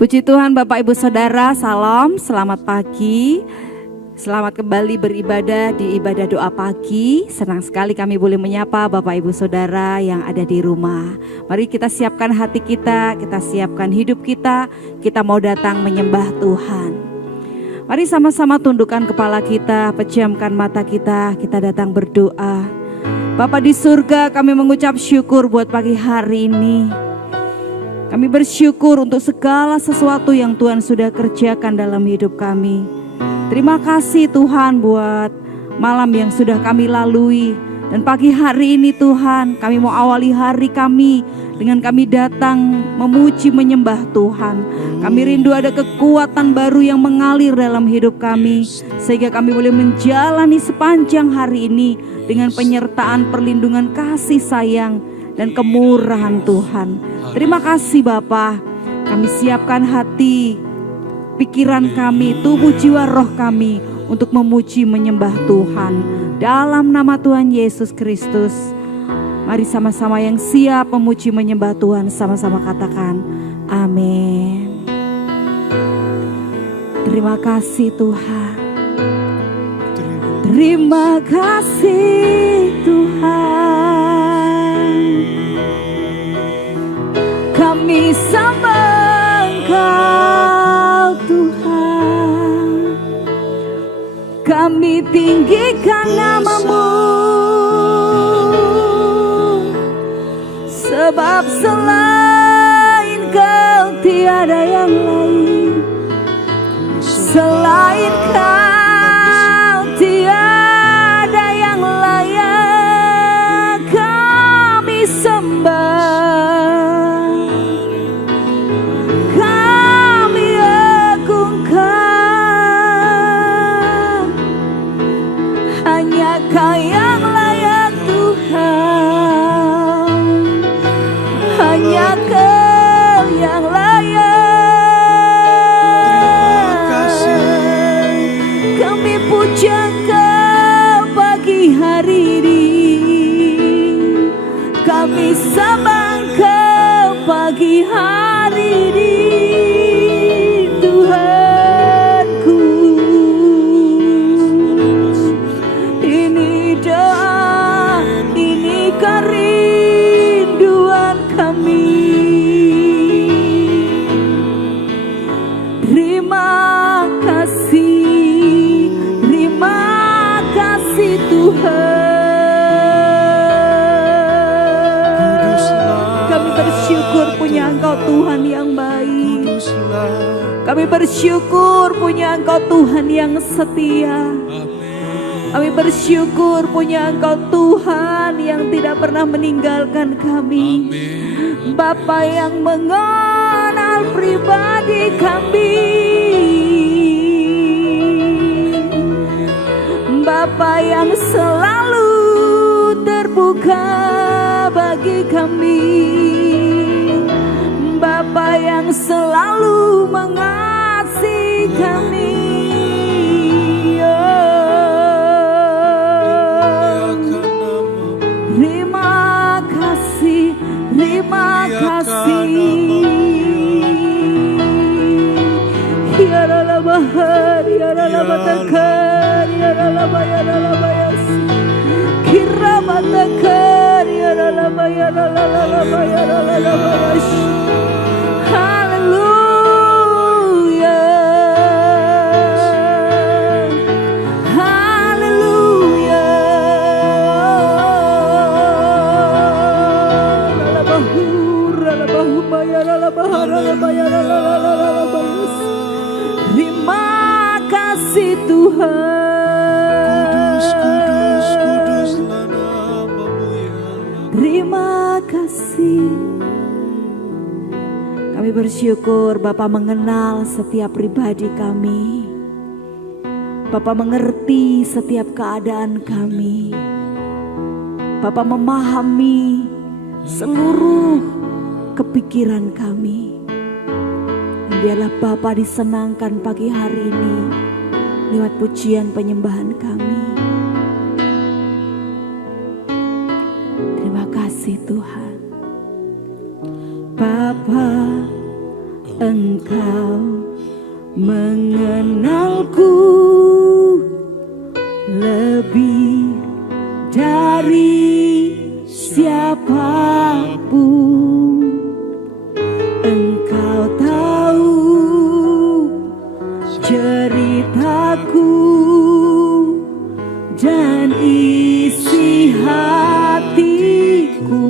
Puji Tuhan Bapak Ibu Saudara, salam, selamat pagi. Selamat kembali beribadah di ibadah doa pagi. Senang sekali kami boleh menyapa Bapak Ibu Saudara yang ada di rumah. Mari kita siapkan hati kita siapkan hidup kita mau datang menyembah Tuhan. Mari sama-sama tundukkan kepala kita, pejamkan mata kita datang berdoa. Bapa di surga, kami mengucap syukur buat pagi hari ini. Kami bersyukur untuk segala sesuatu yang Tuhan sudah kerjakan dalam hidup kami. Terima kasih Tuhan buat malam yang sudah kami lalui. Dan pagi hari ini Tuhan, kami mau awali hari kami dengan kami datang memuji menyembah Tuhan. Kami rindu ada kekuatan baru yang mengalir dalam hidup kami, sehingga kami boleh menjalani sepanjang hari ini dengan penyertaan perlindungan kasih sayang dan kemurahan Tuhan. Terima kasih Bapa. Kami siapkan hati, pikiran kami, tubuh jiwa roh kami untuk memuji menyembah Tuhan. Dalam nama Tuhan Yesus Kristus, mari sama-sama yang siap memuji menyembah Tuhan, sama-sama katakan amin. Terima kasih Tuhan. Terima kasih Tuhan. Kami sembah Engkau Tuhan. Kami tinggikan nama-Mu, sebab selain Kau tiada yang lain. Selain Kau tiada yang layak kami sembah. Kau yang layak Tuhan, hanya Kau yang layak. Kami puja Kau pagi hari ini, kami sembah Kau pagi hari ini. Kerinduan kami. Terima kasih Tuhan. Kami bersyukur punya Engkau Tuhan yang baik. Kami bersyukur punya Engkau Tuhan yang setia. Kami bersyukur punya Engkau Tuhan yang tidak pernah meninggalkan kami. Bapa yang mengenal pribadi kami. Bapa yang selalu terbuka bagi kami. Bapa yang selalu mengasihi kami. Terima kasih. Ya Allah bahar, ya Allah batakar, ya Allah bayar, Allah bayar. Kira batakar, ya Allah bayar, Allah bayar, Allah bayar. Terima kasih Tuhan. Terima kasih. Kami bersyukur Bapa mengenal setiap pribadi kami. Bapa mengerti setiap keadaan kami. Bapa memahami seluruh kepikiran kami. Biarlah Bapa disenangkan pagi hari ini lewat pujian penyembahan kami. Terima kasih Tuhan. Bapa, Engkau mengenalku lebih dari siapapun. Engkau tahu ceritaku dan isi hatiku.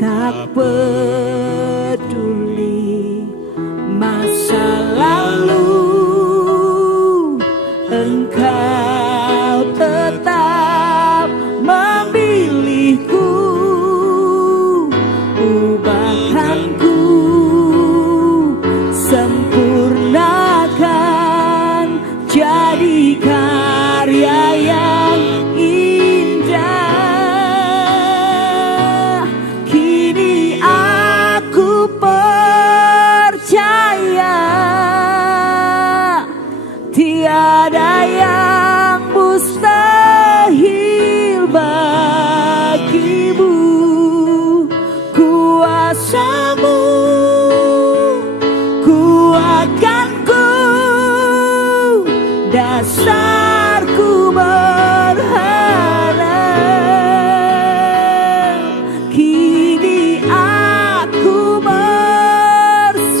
Tak peduli masa lalu, Engkau tetap memilihku. Ubahkanku, sempurnakan jadi karya yang indah. Kini aku percaya tiada yang mustahil bagimu. Kuasamu kuatkanku, dasarku berharap. Kini aku berserah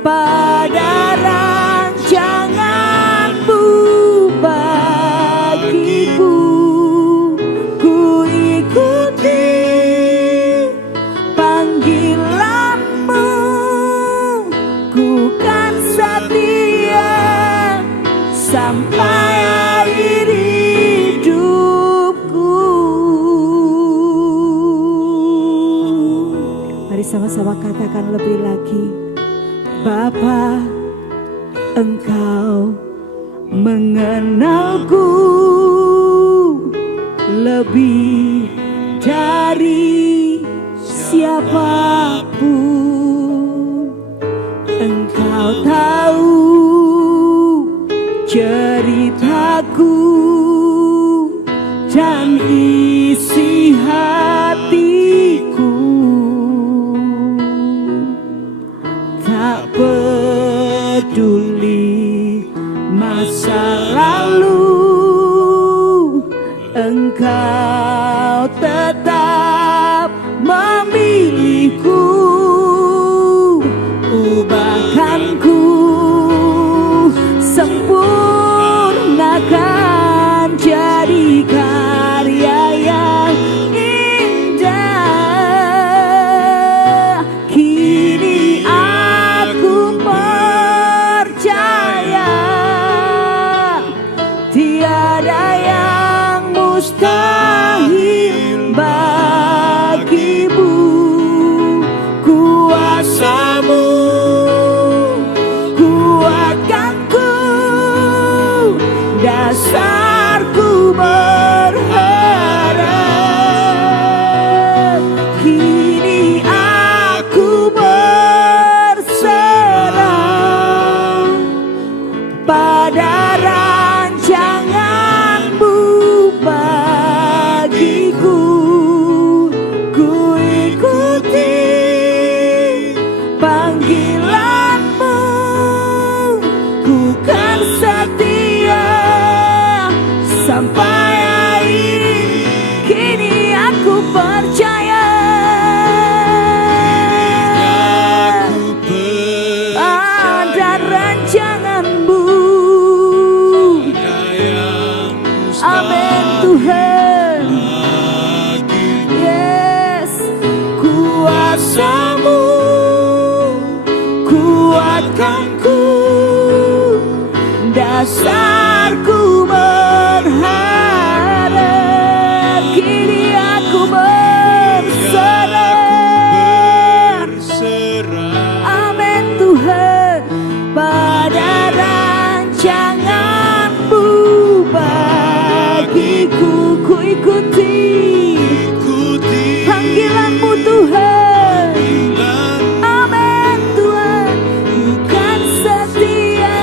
pada rancanganmu bagiku. Ku ikuti panggilanmu, ku kan setia sampai akhir hidupku. Mari sama-sama katakan lebih lagi. Bapa, Engkau mengenalku lebih dari siapapun. Engkau tahu ceritaku dan isi hatiku. Tak peduli masa lalu, Engkau tetap memilihku. Ubahkanku, sempurnakan jadi karya yang indah. Kini aku percaya tiada yang mustahil bagimu. Kuasamu kuatkanku, dasarku berharap. Kini aku berserah pada rancanganmu bagiku. Ku ikuti panggilanmu, ku kan setia sampai akhir. Kini aku percaya ada rancanganmu. Amin Tuhan. Yes, kuasamu kuatkanku, dasarku berharap. Kini aku berserah. Amin Tuhan, pada rancanganmu bagiku. Ku ikuti panggilanmu Tuhan. Amin Tuhan, ku kan setia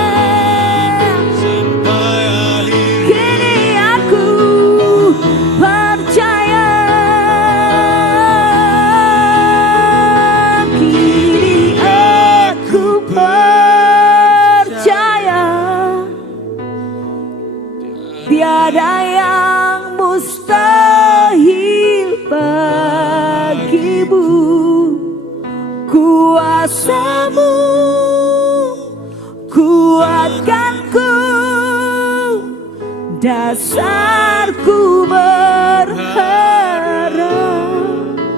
dasarku berharap.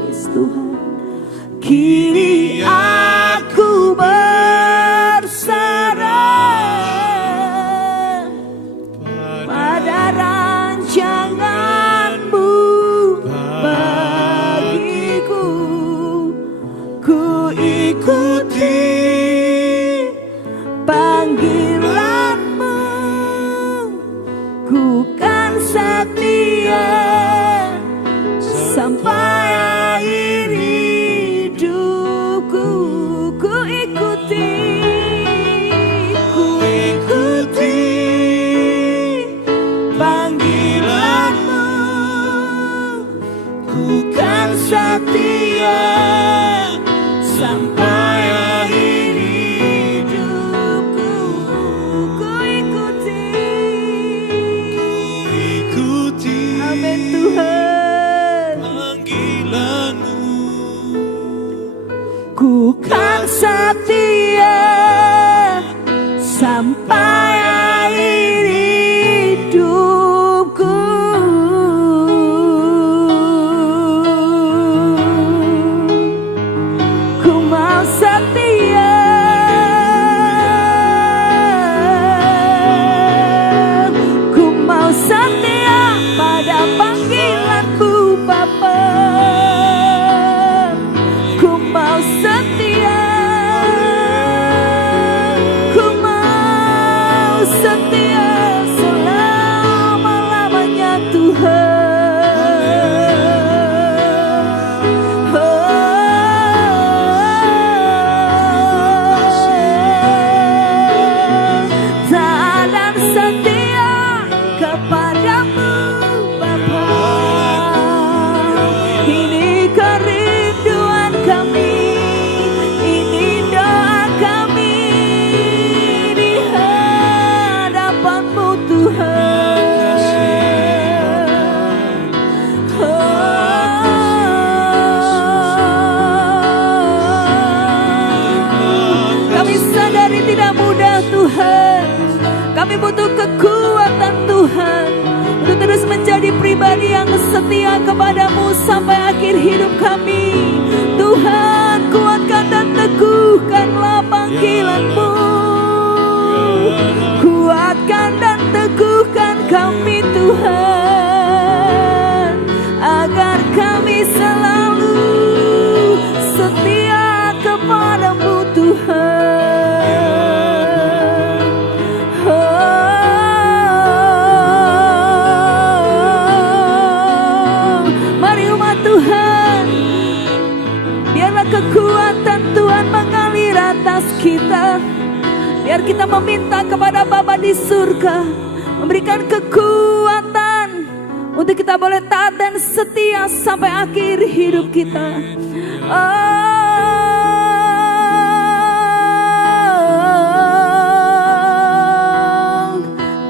Yes, Tuhan. Kini aku bersarang pada rancangan-Mu bagiku. Ku ikuti panggilan-Mu, ku kan setia sampai akhir hidupku. Ku ikuti panggilan-Mu, ku kan setia sampai akhir hidupku. Ku ikuti, amin Tuhan, panggilan-Mu. Ku kan setia sampai akhir hidupku. Ku mau setia, ku mau setia pada panggilan-Mu Bapa. Ku mau setia, ku mau setia selama-lamanya Tuhan. Taat dan setia kepadamu Bapa. Ini kerinduan kami, ini doa kami di hadapan-Mu Tuhan. Kami sadari tidak mudah Tuhan. Kami butuh kekuatan Tuhan untuk terus menjadi pribadi yang setia kepadamu sampai akhir hidup kami. Tuhan, kuatkan dan teguhkanlah panggilan-Mu. Kuatkan dan teguhkan kami Tuhan, agar kami selalu setia kepadamu Tuhan. Mari umat Tuhan, biarlah kekuatan Tuhan mengalir atas kita. Biar kita meminta kepada Bapa di surga, memberikan kekuatan untuk kita boleh taat dan setia sampai akhir hidup kita.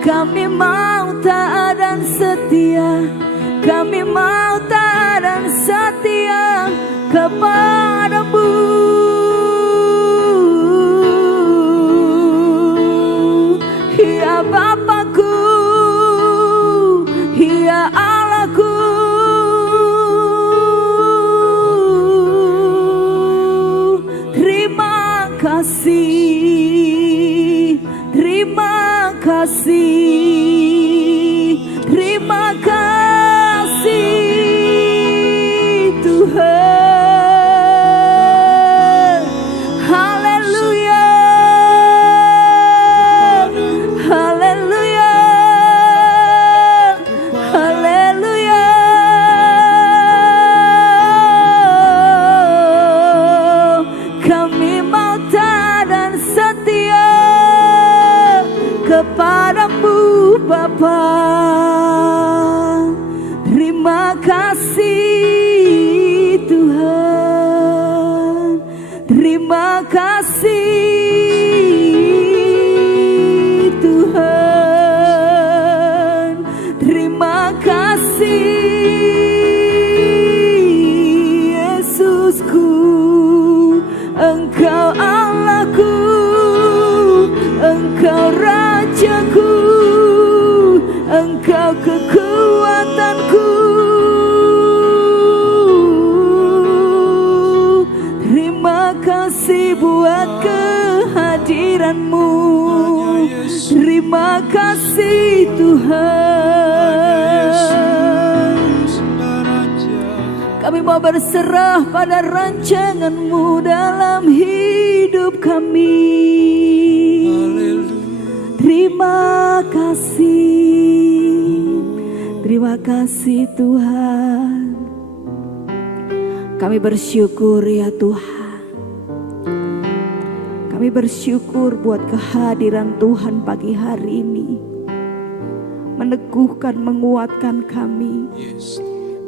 Kami mau taat dan setia, kami mau taat dan setia kepadamu. Ya Bapakku, ya Allahku, terima kasih, terima kasih, terima kasih Tuhan. Haleluya, haleluya, haleluya. Kami mau taat dan setia kepadamu Bapa. Terima kasih Tuhan, terima kasih Tuhan, terima kasih Yesusku. Engkau Allahku, Engkau Rajaku, Engkau kehadiran-Mu. Terima kasih Tuhan. Kami mau berserah pada rancangan-Mu dalam hidup kami. Terima kasih Tuhan. Kami bersyukur ya Tuhan. Kami bersyukur buat kehadiran Tuhan pagi hari ini. Meneguhkan, menguatkan kami.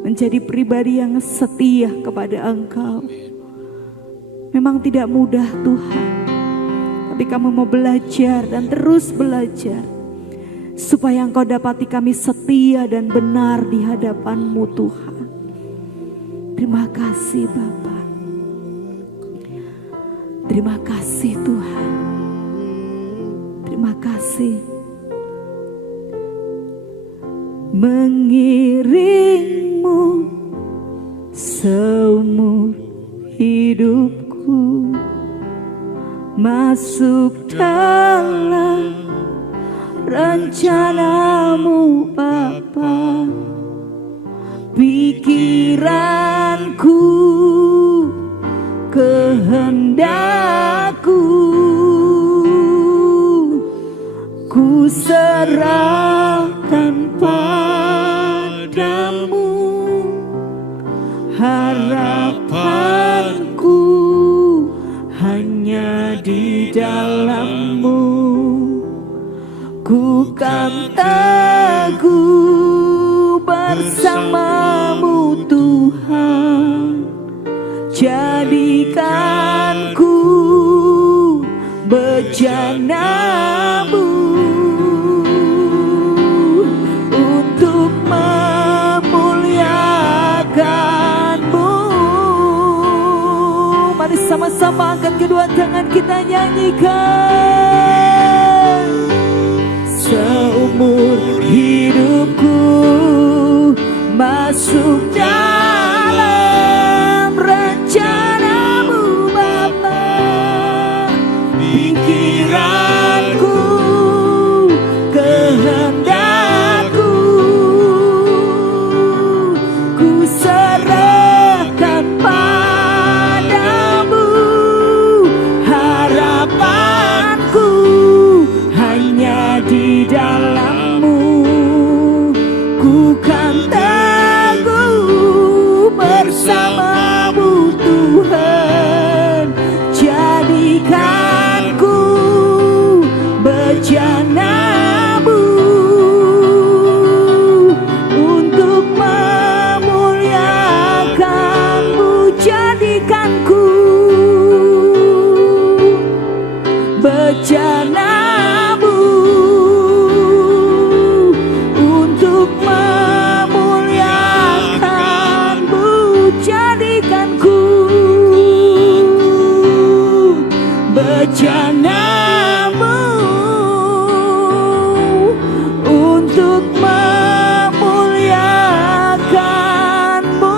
Menjadi pribadi yang setia kepada Engkau. Memang tidak mudah Tuhan. Tapi kami mau belajar dan terus belajar. Supaya Engkau dapati kami setia dan benar di hadapan-Mu Tuhan. Terima kasih Bapa. Terima kasih Tuhan. Terima kasih. Mengiringmu seumur hidupku, masuk dalam rencana-Mu Bapa. Pikiranku, kehendakku, ku serahkan padamu. Harapanku hanya di dalam-Mu. Ku kan teguh bersama-Mu Tuhan. Jadikanku bejana-Mu untuk memuliakan-Mu. Mari sama-sama angkat kedua tangan, kita nyanyikan. Seumur hidupku masuk dalam rencana-Mu Bapa. Pikiranku, kehendakku, ku serahkan padamu. Harapanku hanya di dalam-Mu. Ku kan teguh bersama-Mu Tuhan. Jadikanku bejana-Mu untuk memuliakan-Mu. Jadikanku bejana-Mu untuk memuliakan-Mu. Jadikanku bejana-Mu untuk memuliakan-Mu.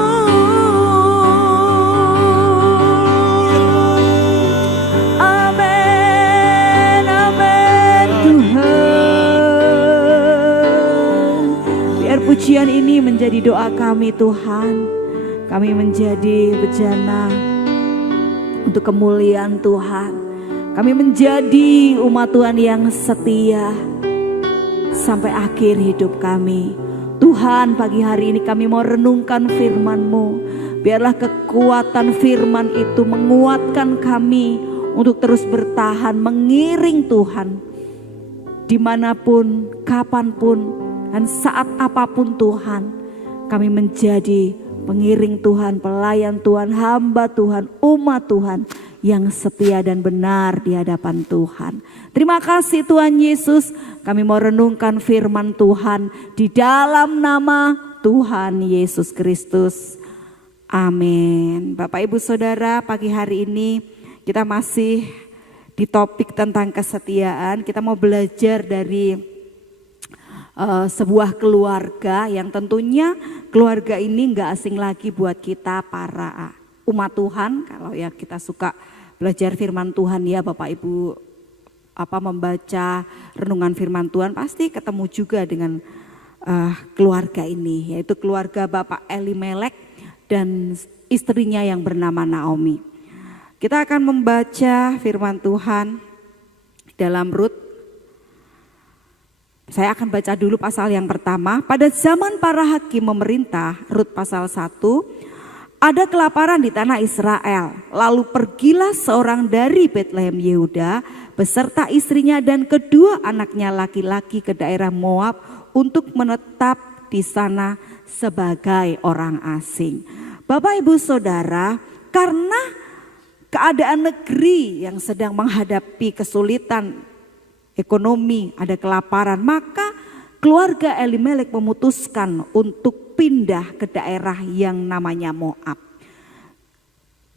Amin, amin Tuhan. Biar pujian ini menjadi doa kami Tuhan. Kami menjadi bejana untuk kemuliaan Tuhan. Kami menjadi umat Tuhan yang setia sampai akhir hidup kami. Tuhan, pagi hari ini kami mau renungkan firman-Mu. Biarlah kekuatan firman itu menguatkan kami untuk terus bertahan mengiring Tuhan. Dimanapun, kapanpun, dan saat apapun Tuhan, kami menjadi pengiring Tuhan, pelayan Tuhan, hamba Tuhan, umat Tuhan yang setia dan benar di hadapan Tuhan. Terima kasih Tuhan Yesus. Kami mau renungkan firman Tuhan di dalam nama Tuhan Yesus Kristus. Amin. Bapak Ibu Saudara, pagi hari ini kita masih di topik tentang kesetiaan. Kita mau belajar dari sebuah keluarga yang tentunya keluarga ini gak asing lagi buat kita para umat Tuhan. Kalau ya kita suka belajar firman Tuhan ya Bapak Ibu membaca renungan firman Tuhan pasti ketemu juga dengan keluarga ini, yaitu keluarga Bapak Elimelek dan istrinya yang bernama Naomi. Kita akan membaca firman Tuhan dalam Rut. Saya akan baca dulu pasal yang pertama. Pada zaman para hakim memerintah, Rut pasal 1, ada kelaparan di tanah Israel. Lalu pergilah seorang dari Betlehem Yehuda beserta istrinya dan kedua anaknya laki-laki ke daerah Moab untuk menetap di sana sebagai orang asing. Bapak Ibu Saudara, karena keadaan negeri yang sedang menghadapi kesulitan ekonomi, ada kelaparan, maka keluarga Elimelek memutuskan untuk pindah ke daerah yang namanya Moab.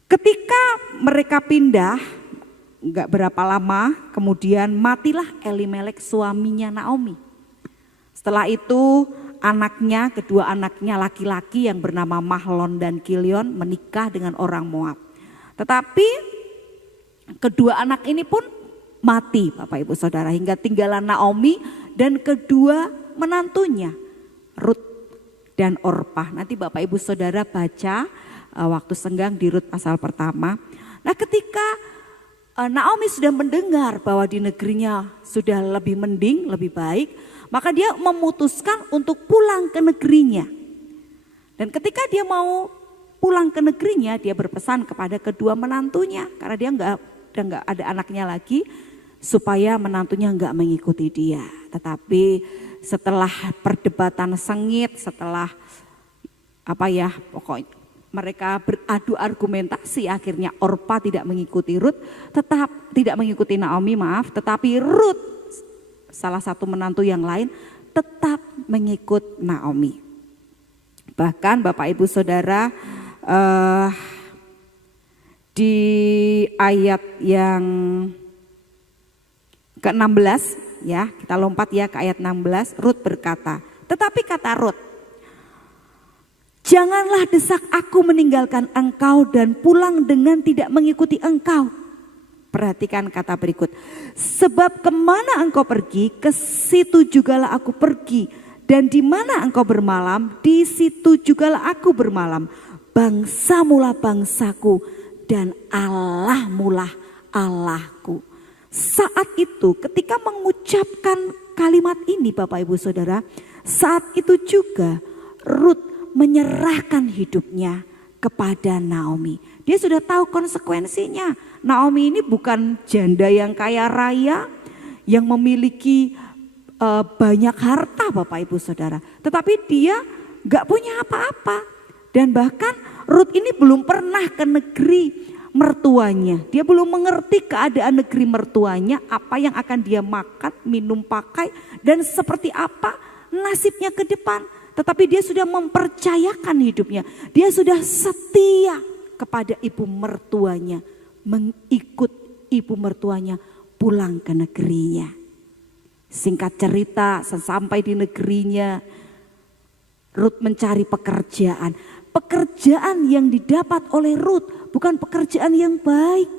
Ketika mereka pindah, enggak berapa lama kemudian matilah Elimelek suaminya Naomi. Setelah itu kedua anaknya laki-laki yang bernama Mahlon dan Kilion menikah dengan orang Moab. Tetapi kedua anak ini pun mati Bapak Ibu Saudara, hingga tinggalan Naomi dan kedua menantunya Rut dan Orpah. Nanti Bapak Ibu Saudara baca waktu senggang di Rut pasal pertama. Nah, ketika Naomi sudah mendengar bahwa di negerinya sudah lebih mending, lebih baik, maka dia memutuskan untuk pulang ke negerinya. Dan ketika dia mau pulang ke negerinya, dia berpesan kepada kedua menantunya, karena dia udah nggak ada anaknya lagi, supaya menantunya nggak mengikuti dia. Tetapi setelah perdebatan sengit, setelah pokoknya mereka beradu argumentasi, akhirnya Orpah tidak mengikuti Naomi, tetapi Rut, salah satu menantu yang lain, tetap mengikut Naomi. Bahkan Bapak Ibu Saudara, di ayat yang ke-16 ya, kita lompat ya ke ayat 16, Rut berkata, tetapi kata Rut, janganlah desak aku meninggalkan engkau dan pulang dengan tidak mengikuti engkau. Perhatikan kata berikut, sebab kemana engkau pergi, ke situ jugalah aku pergi, dan di mana engkau bermalam, di situ jugalah aku bermalam. Bangsamulah bangsaku dan Allahmulah Allahku. Saat itu ketika mengucapkan kalimat ini Bapak Ibu Saudara, saat itu juga Rut menyerahkan hidupnya kepada Naomi. Dia sudah tahu konsekuensinya. Naomi ini bukan janda yang kaya raya, yang memiliki banyak harta Bapak Ibu Saudara. Tetapi dia gak punya apa-apa. Dan bahkan Rut ini belum pernah ke negeri mertuanya. Dia belum mengerti keadaan negeri mertuanya, apa yang akan dia makan, minum, pakai, dan seperti apa nasibnya ke depan. Tetapi dia sudah mempercayakan hidupnya. Dia sudah setia kepada ibu mertuanya, mengikut ibu mertuanya pulang ke negerinya. Singkat cerita, sesampai di negerinya, Rut mencari pekerjaan. Pekerjaan yang didapat oleh Rut bukan pekerjaan yang baik.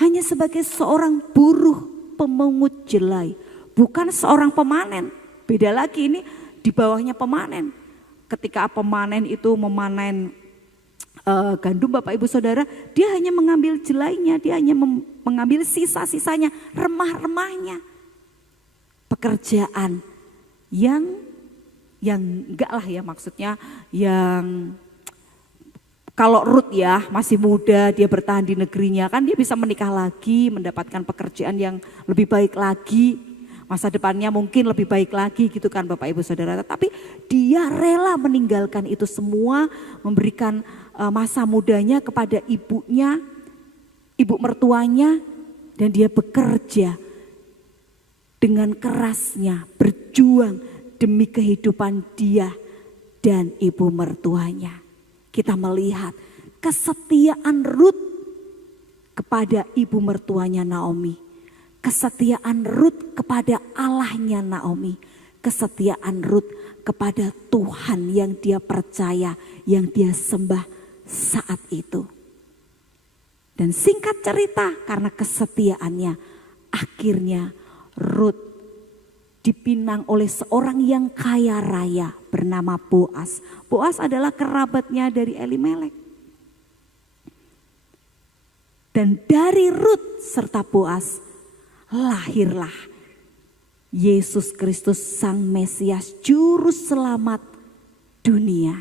Hanya sebagai seorang buruh pemungut jelai, bukan seorang pemanen. Beda lagi, ini di bawahnya pemanen. Ketika pemanen itu memanen gandum Bapak Ibu Saudara, dia hanya mengambil jelainya, dia hanya mengambil sisa-sisanya, remah-remahnya. Pekerjaan yang enggak lah ya, maksudnya yang kalau Rut ya masih muda, dia bertahan di negerinya, kan dia bisa menikah lagi, mendapatkan pekerjaan yang lebih baik lagi, masa depannya mungkin lebih baik lagi gitu kan Bapak Ibu Saudara. Tetapi dia rela meninggalkan itu semua, memberikan masa mudanya kepada ibunya, ibu mertuanya, dan dia bekerja dengan kerasnya, berjuang demi kehidupan dia dan ibu mertuanya. Kita melihat kesetiaan Rut kepada ibu mertuanya Naomi, kesetiaan Rut kepada Allahnya Naomi, kesetiaan Rut kepada Tuhan yang dia percaya, yang dia sembah saat itu. Dan singkat cerita, karena kesetiaannya, Akhirnya Rut dipinang oleh seorang yang kaya raya bernama Boas. Boas adalah kerabatnya dari Elimelek. Dan dari Rut serta Boas lahirlah Yesus Kristus Sang Mesias, Juru Selamat dunia.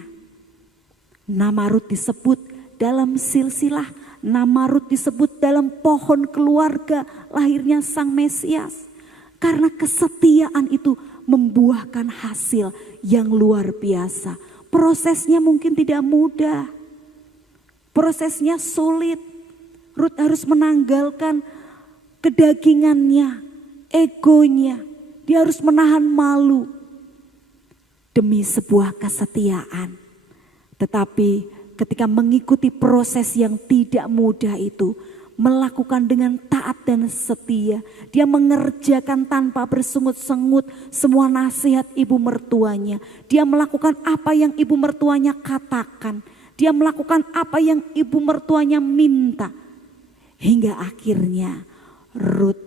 Nama Rut disebut dalam silsilah, nama Rut disebut dalam pohon keluarga lahirnya Sang Mesias. Karena kesetiaan itu membuahkan hasil yang luar biasa. Prosesnya mungkin tidak mudah. Prosesnya sulit. Rut harus menanggalkan kedagingannya, egonya. Dia harus menahan malu demi sebuah kesetiaan. Tetapi ketika mengikuti proses yang tidak mudah itu, melakukan dengan taat dan setia, dia mengerjakan tanpa bersungut-sungut semua nasihat ibu mertuanya. Dia melakukan apa yang ibu mertuanya katakan. Dia melakukan apa yang ibu mertuanya minta. Hingga akhirnya Rut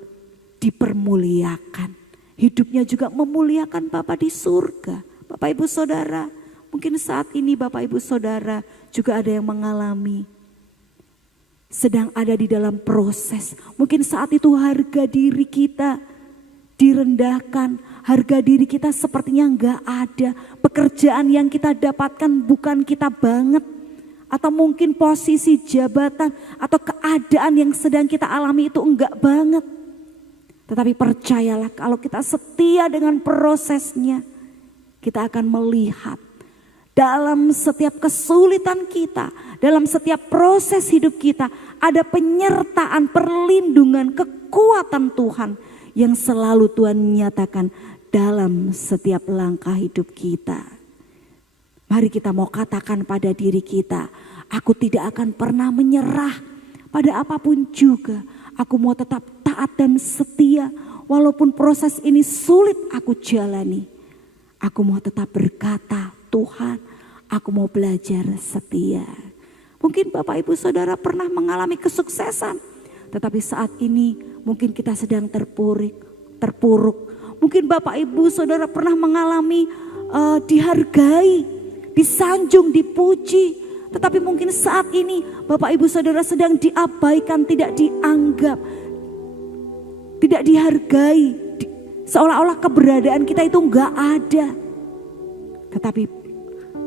dipermuliakan. Hidupnya juga memuliakan Bapa di surga. Bapak Ibu Saudara, mungkin saat ini Bapak Ibu Saudara juga ada yang mengalami, sedang ada di dalam proses. Mungkin saat itu harga diri kita direndahkan, harga diri kita sepertinya enggak ada. Pekerjaan yang kita dapatkan bukan kita banget. Atau mungkin posisi jabatan atau keadaan yang sedang kita alami itu enggak banget. Tetapi percayalah, kalau kita setia dengan prosesnya, kita akan melihat dalam setiap kesulitan kita, dalam setiap proses hidup kita, ada penyertaan, perlindungan, kekuatan Tuhan yang selalu Tuhan nyatakan dalam setiap langkah hidup kita. Mari kita mau katakan pada diri kita, aku tidak akan pernah menyerah pada apapun juga. Aku mau tetap taat dan setia walaupun proses ini sulit aku jalani. Aku mau tetap berkata, Tuhan, aku mau belajar setia. Mungkin Bapak Ibu Saudara pernah mengalami kesuksesan, tetapi saat ini mungkin kita sedang terpuruk. Mungkin Bapak Ibu Saudara pernah mengalami dihargai, disanjung, dipuji, tetapi mungkin saat ini Bapak Ibu Saudara sedang diabaikan, tidak dianggap, tidak dihargai. Seolah-olah keberadaan kita itu enggak ada. Tetapi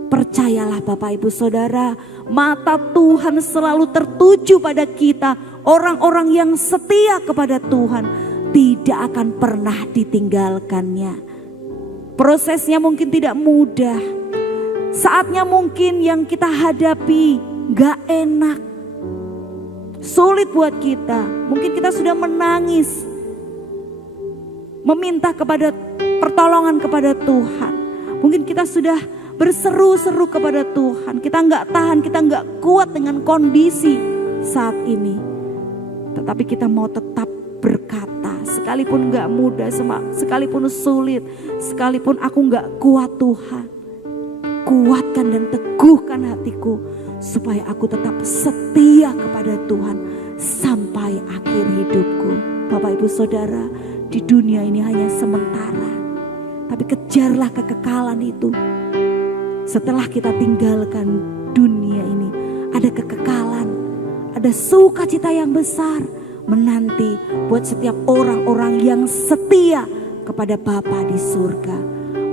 percayalah Bapak Ibu Saudara, mata Tuhan selalu tertuju pada kita. Orang-orang yang setia kepada Tuhan tidak akan pernah ditinggalkannya. Prosesnya mungkin tidak mudah. Saatnya mungkin yang kita hadapi gak enak. Sulit buat kita. Mungkin kita sudah menangis, meminta kepada pertolongan kepada Tuhan. Mungkin kita sudah berseru-seru kepada Tuhan. Kita nggak tahan, kita nggak kuat dengan kondisi saat ini. Tetapi kita mau tetap berkata, sekalipun nggak mudah, sekalipun sulit, sekalipun aku nggak kuat Tuhan, kuatkan dan teguhkan hatiku supaya aku tetap setia kepada Tuhan sampai akhir hidupku. Bapak Ibu Saudara, di dunia ini hanya sementara, tapi kejarlah kekekalan itu. Setelah kita tinggalkan dunia ini, ada kekekalan, ada sukacita yang besar menanti buat setiap orang-orang yang setia kepada Bapa di surga.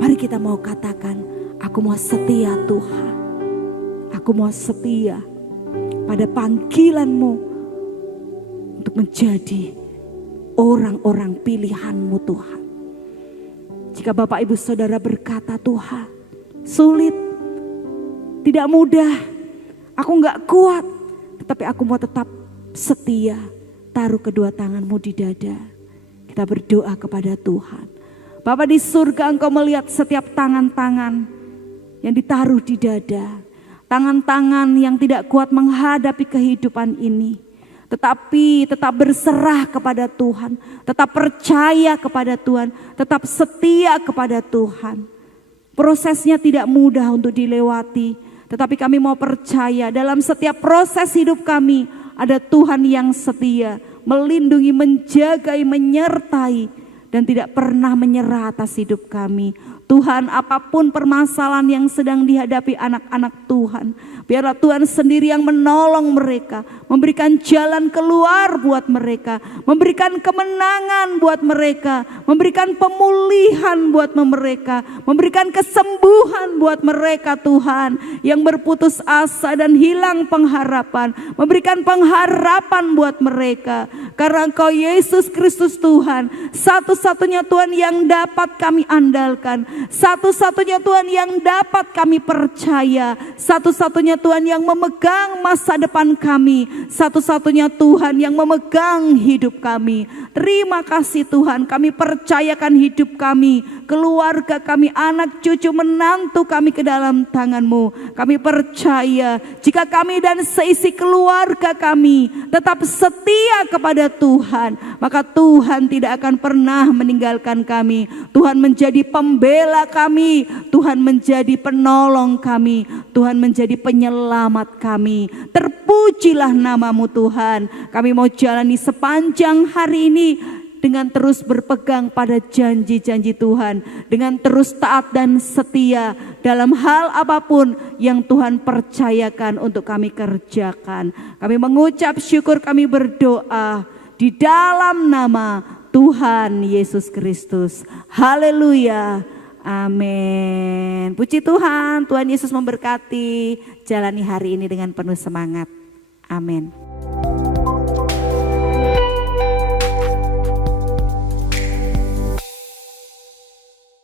Mari kita mau katakan, aku mau setia Tuhan. Aku mau setia pada panggilan-Mu untuk menjadi orang-orang pilihan-Mu Tuhan. Jika Bapak Ibu Saudara berkata, Tuhan sulit, tidak mudah, aku gak kuat, tetapi aku mau tetap setia. Taruh kedua tangan-Mu di dada. Kita berdoa kepada Tuhan. Bapa di surga, Engkau melihat setiap tangan-tangan yang ditaruh di dada. Tangan-tangan yang tidak kuat menghadapi kehidupan ini. Tetapi tetap berserah kepada Tuhan. Tetap percaya kepada Tuhan. Tetap setia kepada Tuhan. Prosesnya tidak mudah untuk dilewati. Tetapi kami mau percaya dalam setiap proses hidup kami ada Tuhan yang setia melindungi, menjagai, menyertai, dan tidak pernah menyerah atas hidup kami. Tuhan, apapun permasalahan yang sedang dihadapi anak-anak Tuhan, biarlah Tuhan sendiri yang menolong mereka, memberikan jalan keluar buat mereka, memberikan kemenangan buat mereka, memberikan pemulihan buat mereka, memberikan kesembuhan buat mereka Tuhan, yang berputus asa dan hilang pengharapan, memberikan pengharapan buat mereka. Karena Engkau Yesus Kristus Tuhan, satu-satunya Tuhan yang dapat kami andalkan, satu-satunya Tuhan yang dapat kami percaya, satu-satunya Tuhan yang memegang masa depan kami, satu-satunya Tuhan yang memegang hidup kami. Terima kasih Tuhan, kami percayakan hidup kami, keluarga kami, anak cucu menantu kami ke dalam tangan-Mu. Kami percaya jika kami dan seisi keluarga kami tetap setia kepada Tuhan, maka Tuhan tidak akan pernah meninggalkan kami. Tuhan menjadi pembela kami, Tuhan menjadi penolong kami, Tuhan menjadi penyelamat kami. Terpujilah nama-Mu Tuhan. Kami mau jalani sepanjang hari ini dengan terus berpegang pada janji-janji Tuhan, dengan terus taat dan setia dalam hal apapun yang Tuhan percayakan untuk kami kerjakan. Kami mengucap syukur, kami berdoa di dalam nama Tuhan Yesus Kristus. Haleluya. Amin. Puji Tuhan, Tuhan Yesus memberkati. Jalani hari ini dengan penuh semangat. Amin.